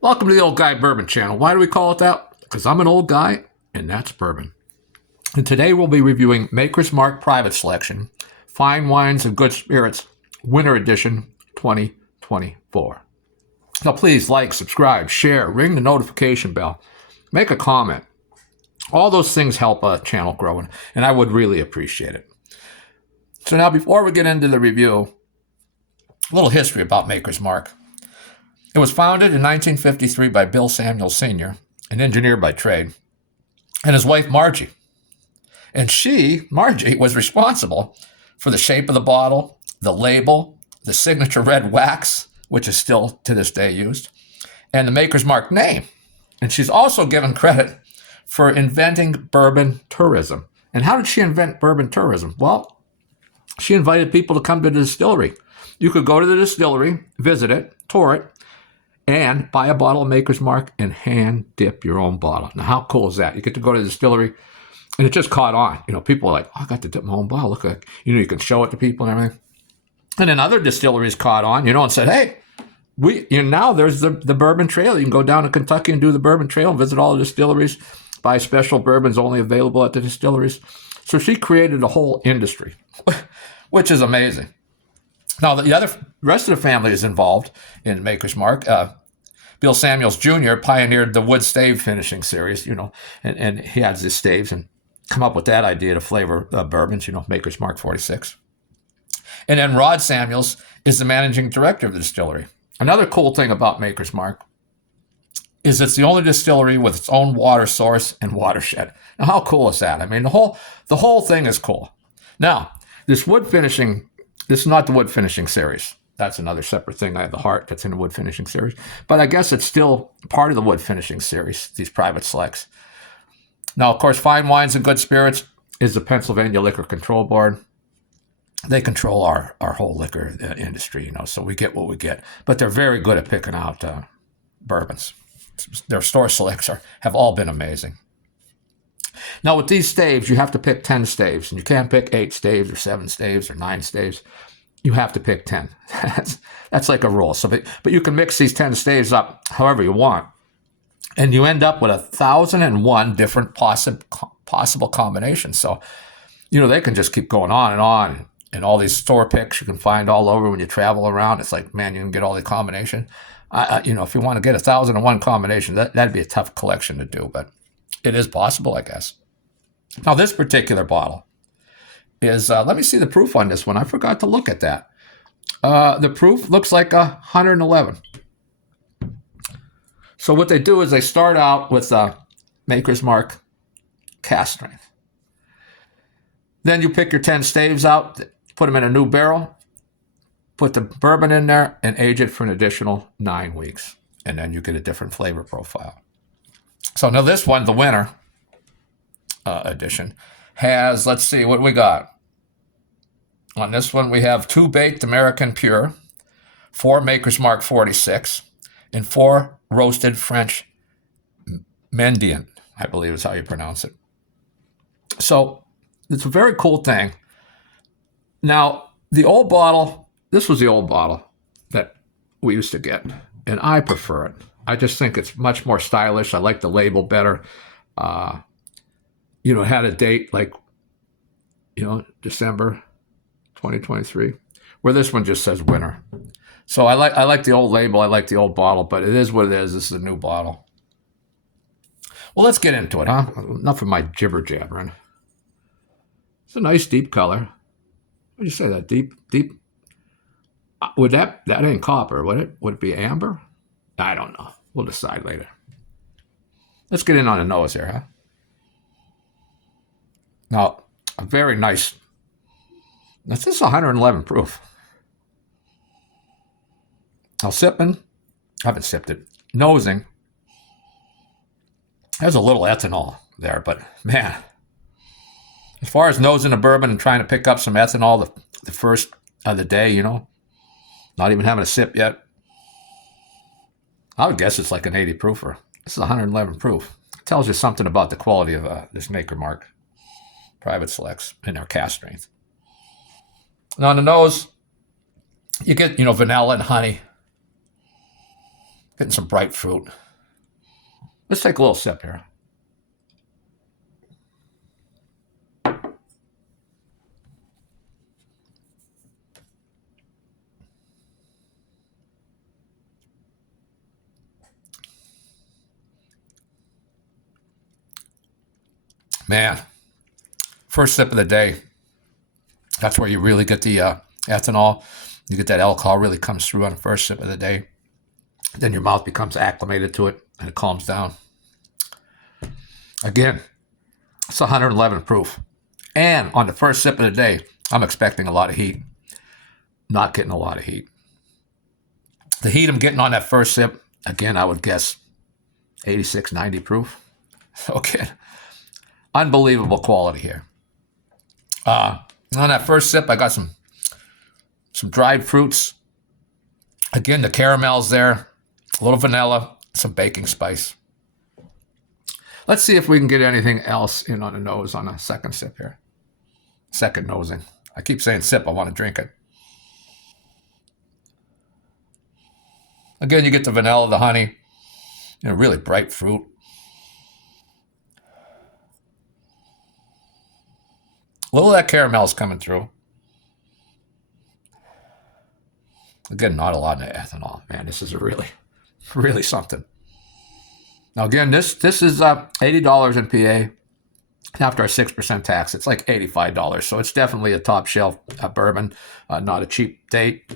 Welcome to the Old Guy Bourbon Channel. Why do we call it that? Because I'm an old guy, and that's bourbon. And today we'll be reviewing Maker's Mark Private Selection, Fine Wines and Good Spirits, Winter Edition 2024. Now please like, subscribe, share, ring the notification bell, make a comment. All those things help a channel grow, and I would really appreciate it. So now before we get into the review, a little history about Maker's Mark. It was founded in 1953 by Bill Samuels Sr., an engineer by trade, and his wife Margie. And Margie, was responsible for the shape of the bottle, the label, the signature red wax, which is still to this day used, and the Maker's Mark name. And she's also given credit for inventing bourbon tourism. And how did she invent bourbon tourism? Well, she invited people to come to the distillery. You could go to the distillery, visit it, tour it, and buy a bottle of Maker's Mark and hand dip your own bottle. Now, how cool is that? You get to go to the distillery, and it just caught on. People are like, oh, I got to dip my own bottle. Look, like, you can show it to people and everything. And then other distilleries caught on, and said, hey, now there's the bourbon trail. You can go down to Kentucky and do the bourbon trail and visit all the distilleries, buy special bourbons only available at the distilleries. So she created a whole industry, which is amazing. Now, the rest of the family is involved in Maker's Mark. Bill Samuels Jr. pioneered the wood stave finishing series, and he had his staves and come up with that idea to flavor bourbons, Maker's Mark 46. And then Rod Samuels is the managing director of the distillery. Another cool thing about Maker's Mark is it's the only distillery with its own water source and watershed. Now, how cool is that? I mean, the whole thing is cool. Now, this is not the wood finishing series. That's another separate thing. I have the heart that's in the wood finishing series. But I guess it's still part of the wood finishing series, these private selects. Now, of course, Fine Wines and Good Spirits is the Pennsylvania Liquor Control Board. They control our whole liquor industry, so we get what we get. But they're very good at picking out bourbons. Their store selects have all been amazing. Now, with these staves, you have to pick 10 staves, and you can't pick 8 staves or 7 staves or 9 staves. You have to pick 10. That's like a rule. So, but you can mix these 10 staves up however you want, and you end up with 1,001 different possible combinations. So, they can just keep going on, and all these store picks you can find all over when you travel around. It's like, man, you can get all the combination. If you want to get 1,001 combinations, that'd be a tough collection to do, but it is possible, I guess. Now, this particular bottle is, let me see the proof on this one. I forgot to look at that. The proof looks like 111. So what they do is they start out with Maker's Mark cask strength. Then you pick your 10 staves out, put them in a new barrel, put the bourbon in there, and age it for an additional 9 weeks. And then you get a different flavor profile. So now this one, the winter edition, has, let's see what we got. On this one, we have 2 baked American Pure, 4 Maker's Mark 46, and 4 roasted French Mendiant, I believe is how you pronounce it. So it's a very cool thing. Now, the old bottle, this was the old bottle that we used to get, and I prefer it. I just think it's much more stylish. I like the label better. It had a date like, December 2023, where this one just says winter. So I like the old label. I like the old bottle, but it is what it is. This is a new bottle. Well, let's get into it, huh? Enough of my jibber jabbering. It's a nice deep color. What do you say, that deep? Would that ain't copper, would it? Would it be amber? I don't know. We'll decide later. Let's get in on the nose here, huh? Now, a very nice. This is 111 proof. Now, sipping, I haven't sipped it. Nosing, there's a little ethanol there, but man, as far as nosing a bourbon and trying to pick up some ethanol the first of the day, not even having a sip yet, I would guess it's like an 80 proofer. This is 111 proof. It tells you something about the quality of this Maker's Mark Private Selects and their cask strength. Now on the nose, you get, vanilla and honey. Getting some bright fruit. Let's take a little sip here. Man, first sip of the day. That's where you really get the ethanol. You get that alcohol really comes through on the first sip of the day. Then your mouth becomes acclimated to it and it calms down. Again, it's 111 proof. And on the first sip of the day, I'm expecting a lot of heat. Not getting a lot of heat. The heat I'm getting on that first sip, again, I would guess 86, 90 proof. Okay. Unbelievable quality here. On that first sip, I got some dried fruits. Again, the caramel's there, a little vanilla, some baking spice. Let's see if we can get anything else in on the nose on a second sip here. Second nosing. I keep saying sip, I want to drink it. Again, you get the vanilla, the honey, really bright fruit. A little of that caramel's coming through. Again, not a lot of ethanol. Man, this is really, really something. Now, again, this is $80 in PA. After our 6% tax, it's like $85. So it's definitely a top shelf bourbon, not a cheap date.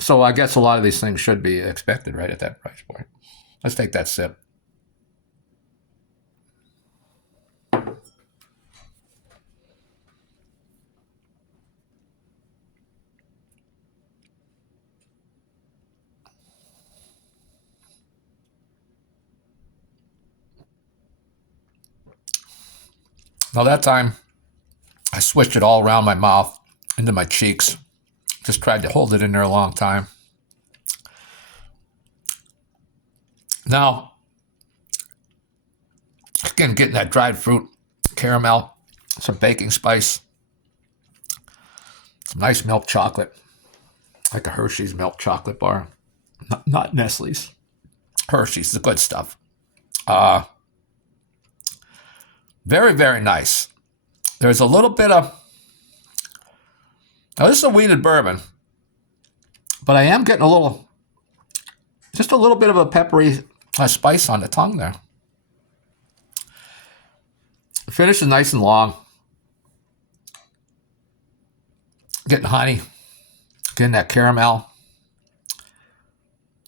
So I guess a lot of these things should be expected right at that price point. Let's take that sip. Now that time, I switched it all around my mouth, into my cheeks. Just tried to hold it in there a long time. Now, again, getting that dried fruit, caramel, some baking spice, some nice milk chocolate, like a Hershey's milk chocolate bar. Not Nestle's. Hershey's, the good stuff. Very, very nice. There's a little bit of... Now, this is a wheated bourbon, but I am getting just a little bit of a peppery spice on the tongue there. The finish is nice and long. Getting honey. Getting that caramel.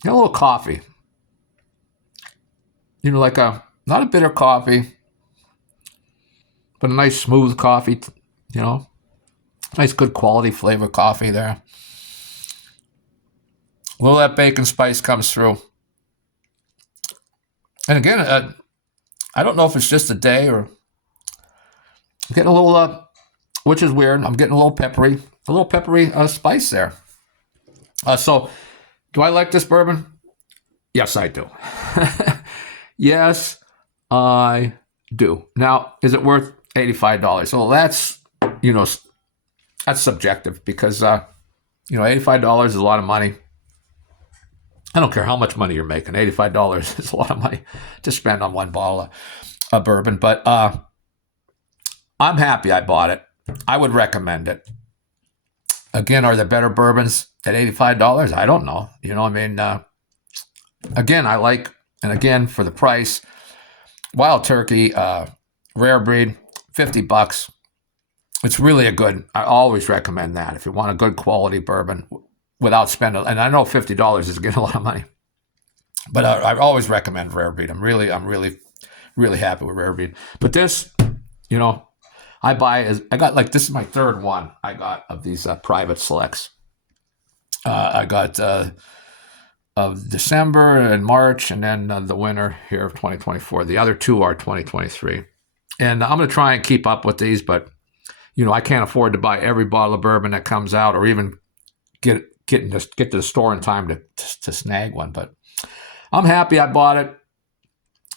Get a little coffee. Like not a bitter coffee, but a nice smooth coffee, Nice good quality flavor coffee there. A little of that bacon spice comes through. And again, I don't know if it's just a day or... I'm getting a little, which is weird, I'm getting a little peppery spice there. So, do I like this bourbon? Yes, I do. Yes, I do. Now, is it worth $85? Well, that's subjective because, $85 is a lot of money. I don't care how much money you're making. $85 is a lot of money to spend on one bottle of bourbon. But I'm happy I bought it. I would recommend it. Again, are there better bourbons at $85? I don't know. Again, I like, and again, for the price, Wild Turkey, rare breed, $50. It's really I always recommend that if you want a good quality bourbon without spending, and I know $50 is getting a lot of money, but I always recommend rare breed. I'm really, really happy with rare breed. But this, I got this is my third one I got of these private selects. I got of December and March, and then the winter here of 2024. The other two are 2023. And I'm going to try and keep up with these, but, I can't afford to buy every bottle of bourbon that comes out or even get to the store in time to snag one. But I'm happy I bought it.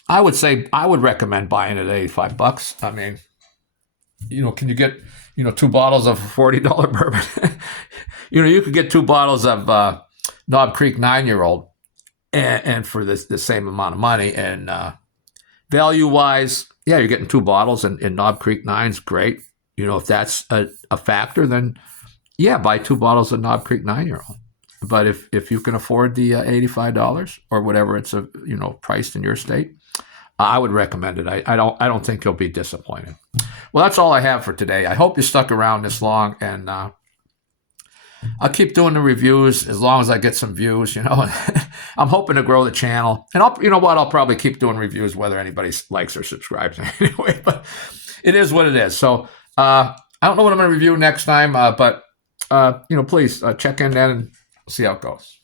I would say I would recommend buying it at $85. I mean, can you get, 2 bottles of $40 bourbon? You could get 2 bottles of Knob Creek 9-year-old, and for the same amount of money. And value-wise, yeah, you're getting 2 bottles, and Knob Creek 9's great. If that's a factor, then yeah, buy 2 bottles of Knob Creek 9-year-old. But if you can afford the $85 or whatever it's priced in your state, I would recommend it. I don't think you'll be disappointed. Well, that's all I have for today. I hope you stuck around this long, and I'll keep doing the reviews as long as I get some views. I'm hoping to grow the channel, and I'll probably keep doing reviews whether anybody likes or subscribes anyway. But it is what it is. So I don't know what I'm going to review next time, but please check in then and see how it goes.